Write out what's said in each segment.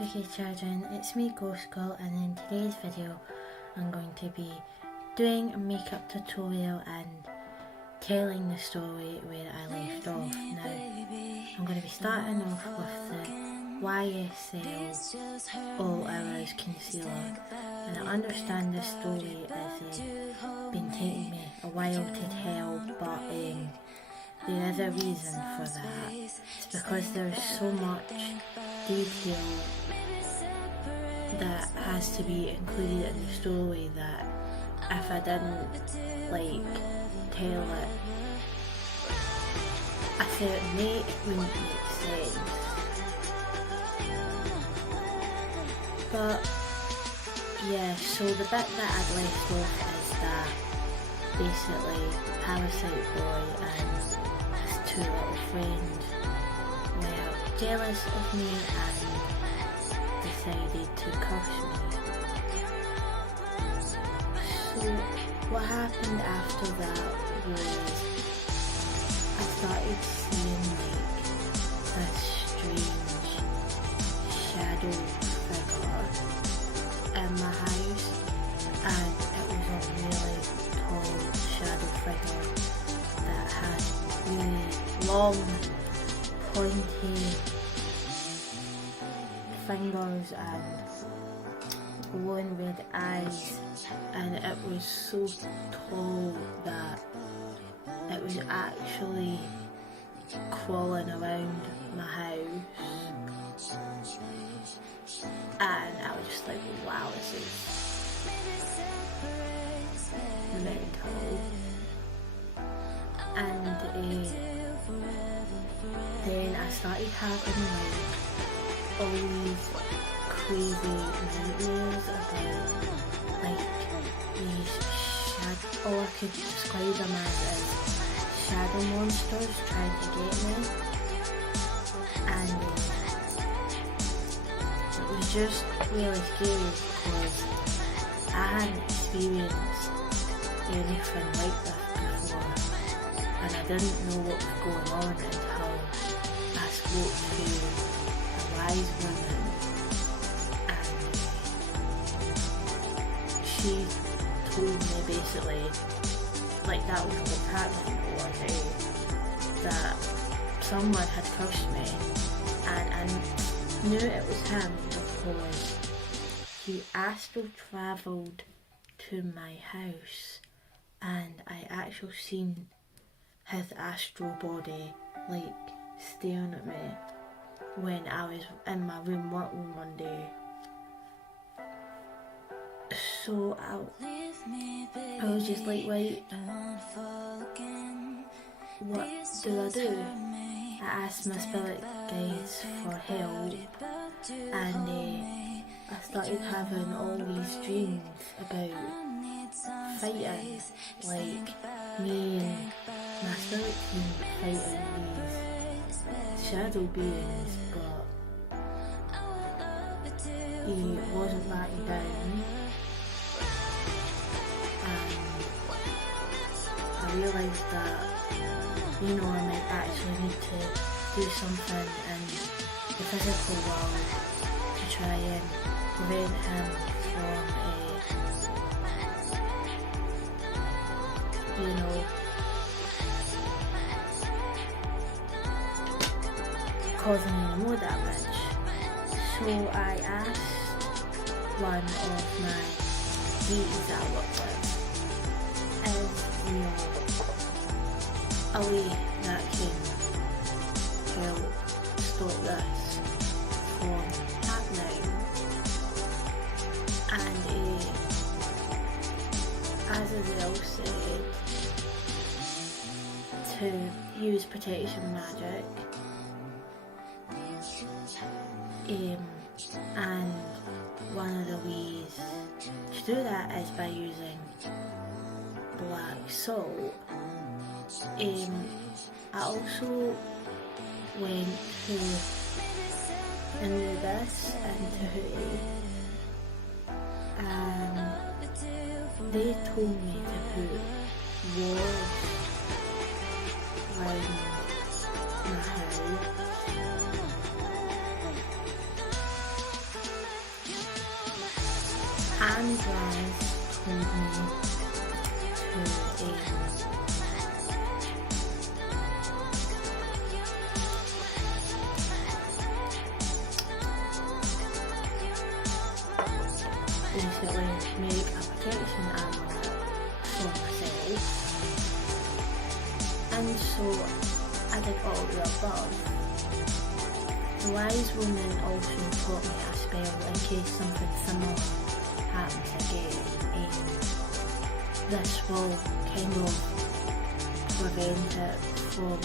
spooky children, it's me Ghost Girl, and in today's video I'm going to be doing a makeup tutorial and telling the story where I left off. Now I'm going to be starting off with the YSL All Hours Concealer, and I understand this story has been taking me a while to tell, but there is a reason for that. It's because there's so much detail that has to be included in the story that if I didn't tell it a certain way, it wouldn't make sense. But yeah, so the bit that I'd left off is that basically Parasite Boy and his two little friends were jealous of me and decided to curse me. So what happened after that was I started seeing this strange shadow figure in my house, and it was a really tall shadow figure that had really long pointy fingers and glowing red eyes, and it was so tall that it was actually crawling around my house, and I was just like, wow, this is mental. And then I started having all these crazy nightmares about these all I could describe them as shadow monsters trying to get me, and it was just really scary because I hadn't experienced anything like this before, and I didn't know what was going on until I spoke to a wise woman, and she told me basically that was what's happening was that someone had cursed me, and I knew it was him because he astral travelled to my house, and I actually seen his astral body staring at me when I was in my room working one day. So I was just like, wait, what do I do? I asked my spirit guides for help, and I started having all these dreams about fighting, me and my spirit team fighting these shadow beings, but he wasn't backing down. I realised that, I might actually need to do something in the physical world to try and prevent him from, causing any more damage. So I asked one of my deities that I work with, a way that can help stop this from happening. And as Adele said, to use protection magic, and one of the ways to do that is by using black salt. I also went to this into Hootie, and they told me to put walls around my house Andras told me to basically make a protection amulet for myself, and so I did all the above. The wise woman also taught me a spell in case something similar happens again. This will kind of prevent it from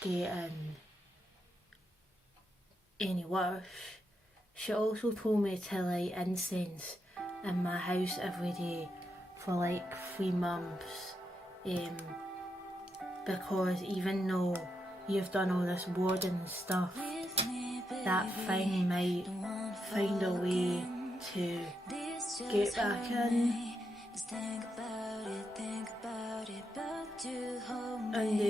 getting any worse. She also told me to light incense in my house every day for like 3 months, because even though you've done all this warding stuff, that thing might find a way to get back in and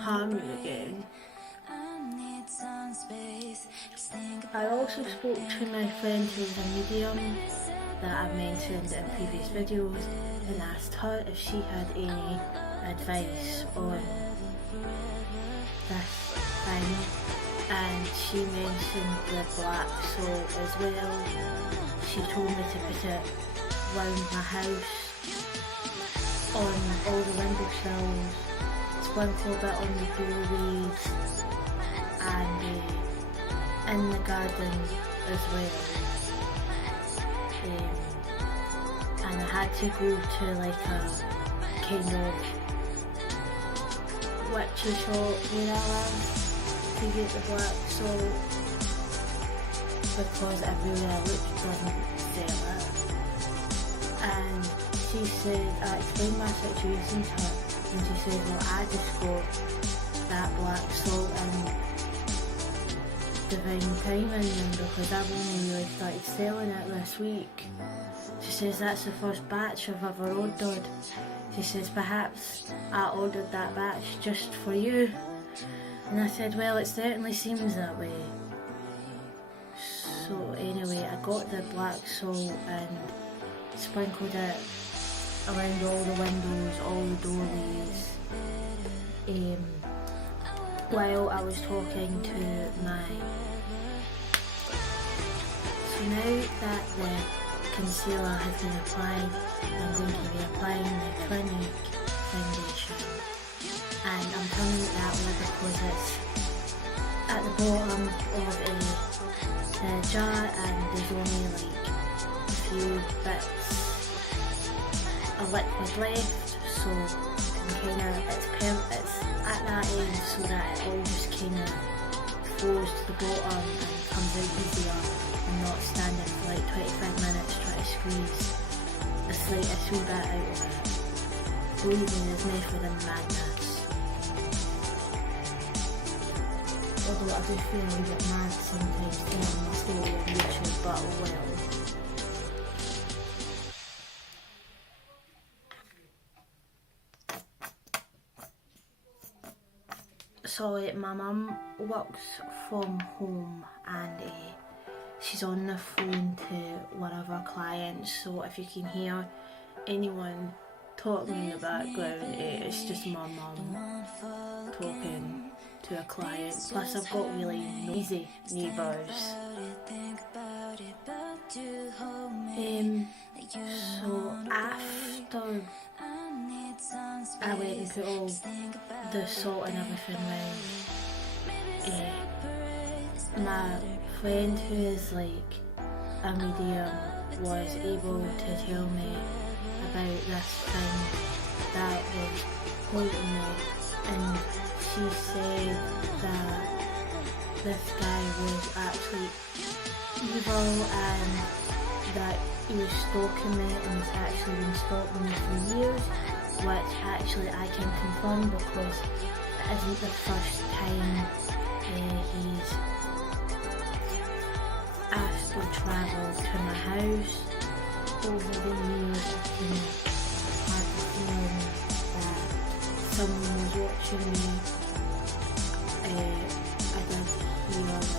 harm you again. I also spoke to my friend who is a medium that I've mentioned in previous videos and asked her if she had any advice on this thing, and she mentioned the black salt as well. She told me to put it round my house, on all the windowsills, sprinkle a bit on the doorways, and in the garden as well. And I had to go to like a kind of witchy shop where I live to get the black salt, because everywhere I looked doesn't sell it. And she said, I explained my situation to her, and she said, well, I just got that black salt and divine timing because I've only really started selling it this week. She says that's the first batch I've ever ordered. She says perhaps I ordered that batch just for you. And I said, well, it certainly seems that way. So anyway, I got the black salt and sprinkled it around all the windows, all the doorways, while I was talking to my... So now that the concealer has been applied, I'm going to be applying the Clinique foundation, and I'm turning it that way because it's at the bottom of the jar and there's only like a few bits of liquid left, so I'm kinda, it's at that end so that it all just kinda flows to the bottom and comes out easier and not standing for like 25 minutes trying to squeeze the slightest wee bit out of it. Believe me, there's method in madness. Although I do feel a wee bit mad sometimes telling my story on YouTube, but well. Sorry, my mum works from home and she's on the phone to one of her clients, so if you can hear anyone talking in the background, it's just my mum talking to a client. Plus I've got really noisy neighbours. So after I went and put all the salt and everything round, my friend who is like a medium was able to tell me about this thing that was holding me, and she said that this guy was actually evil and that he was stalking me and he's actually been stalking me for years, which actually I can confirm because it isn't the first time he's astral travelled to my house. Over the years I've had the feeling that someone was watching me. I did hear like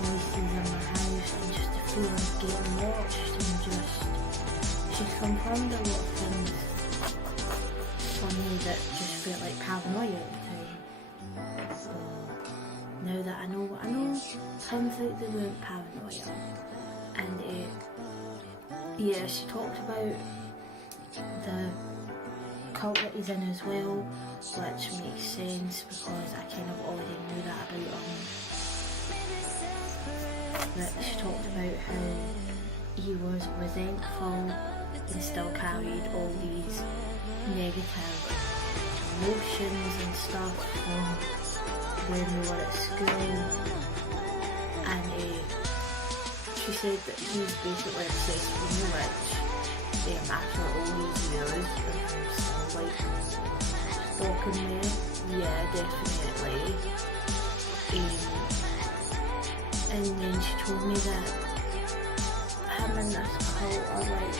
voices watched and just, she's confirmed a lot of things for me that just felt like paranoia at the time. So now that I know what I know, turns out they weren't paranoia. And yeah, she talked about the cult that he's in as well, which makes sense because I kind of already knew that about him. But she talked about how he was resentful and still carried all these negative emotions and stuff from when we were at school, and she said that he was basically obsessed with me, which after all these years of him still like stalking me, yeah, definitely. And then she told me that him and this cult are like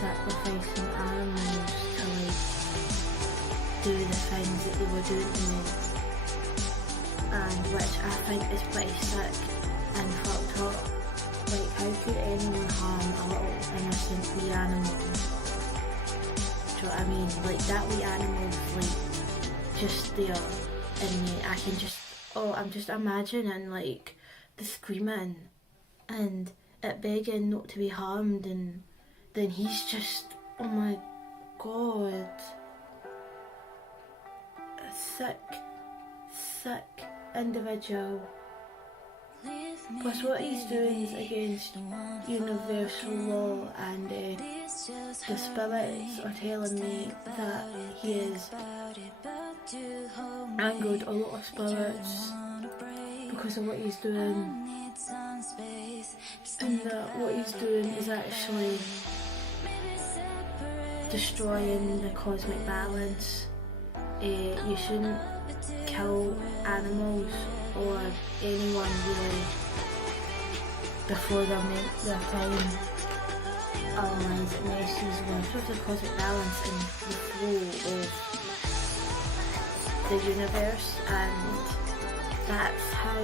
sacrificing animals to like do the things that they were doing to me, and which I think is pretty sick and fucked up. Like, how could anyone harm a little innocent wee animal? Do you know what I mean? Like, that wee animal's like just there, and I can just, I'm just imagining like the screaming and it begging not to be harmed, and then he's just, oh my god, a sick individual. Plus what he's doing is against universal law, and the spirits are telling me that he is angered a lot of spirits because of what he's doing, and that what he's doing is actually destroying the cosmic balance. You shouldn't kill animals or anyone really before they make their time, otherwise it messes with the cosmic balance and the flow of the universe, and that's how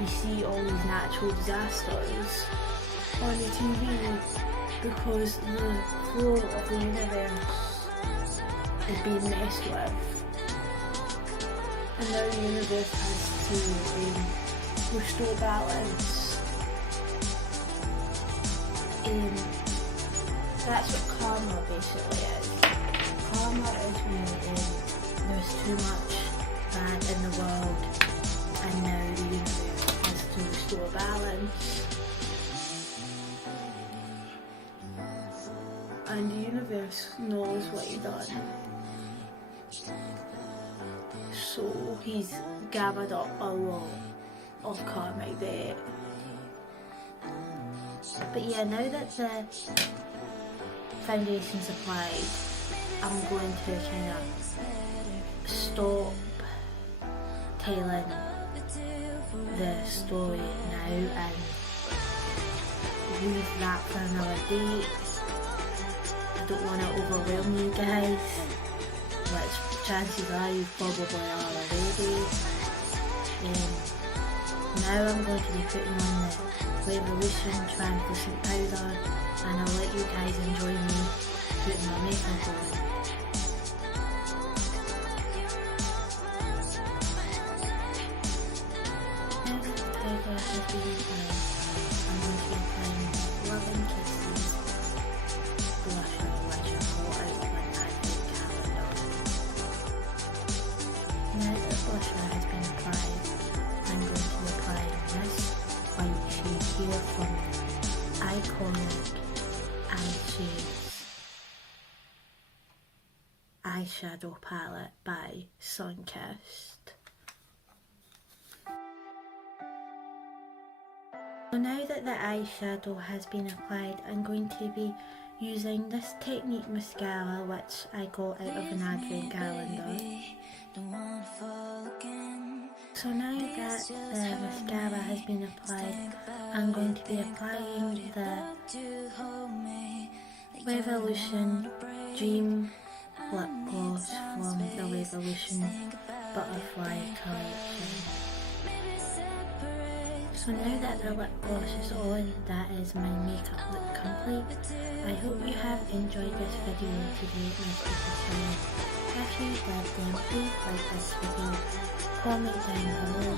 you see all these natural disasters on the TV, because the flow of the universe is being messed with, and now the universe has to restore balance. That's what karma basically is. Karma is when there's too much bad in the world, and now the universe has to restore balance. And the universe knows what he's done. So he's gathered up a lot of karmic debt. But yeah, now that the foundation's applied, I'm going to kind of stop telling the story now and leave that for another date. I don't want to overwhelm you guys, which chances are you probably are already. Now I'm going to be putting on the Revolution translucent powder, and I'll let you guys enjoy me putting my makeup on. Now that the powder has been applied, I'm going to be applying Loving Kisses blusher, which I got out of my advent calendar. Now that the blusher has been applied, I'm going to be applying this white shade here from the iconic Shades eyeshadow palette by Sunkissed. So now that the eyeshadow has been applied, I'm going to be using this Technique mascara, which I got out of an advent calendar. So now that the mascara has been applied, I'm going to be applying the Revolution Dream Lip Gloss from the Revolution Butterfly collection. So now that the lip gloss is on, that is my makeup look complete. I hope you have enjoyed this video today, my stupid channel. If you did, then please like this video, comment down below,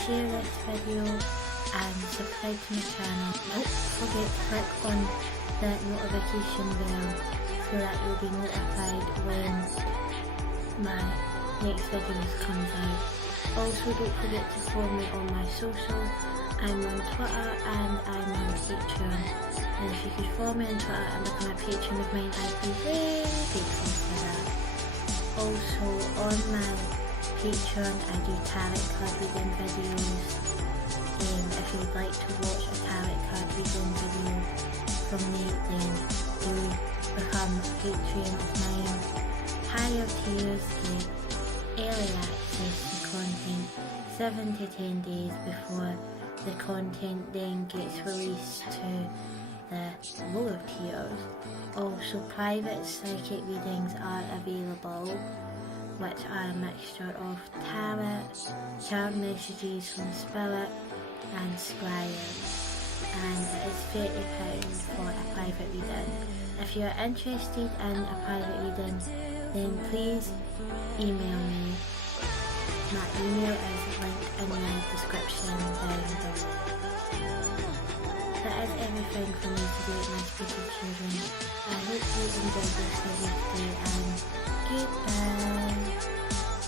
share this video and subscribe to my channel. Don't forget to click on the notification bell so that you'll be notified when my next videos comes out. Also, don't forget to follow me on my socials. I'm on Twitter and I'm on Patreon. And if you could follow me on Twitter and become a patron of mine, I'd be very grateful for that. Also, on my Patreon, I do tarot card reading videos. If you would like to watch a tarot card reading video from me, then you become a Patreon of mine. Higher tiers get early access to content 7 to 10 days before the content then gets released to the lower tiers. Also, private psychic readings are available, which are a mixture of tarot, card messages from spirit and scrying, and it is £30 for a private reading. If you are interested in a private reading, then please email me. My email is linked in the description down below. That is everything from me today, my stupid children. I hope you enjoyed this video today, and goodbye.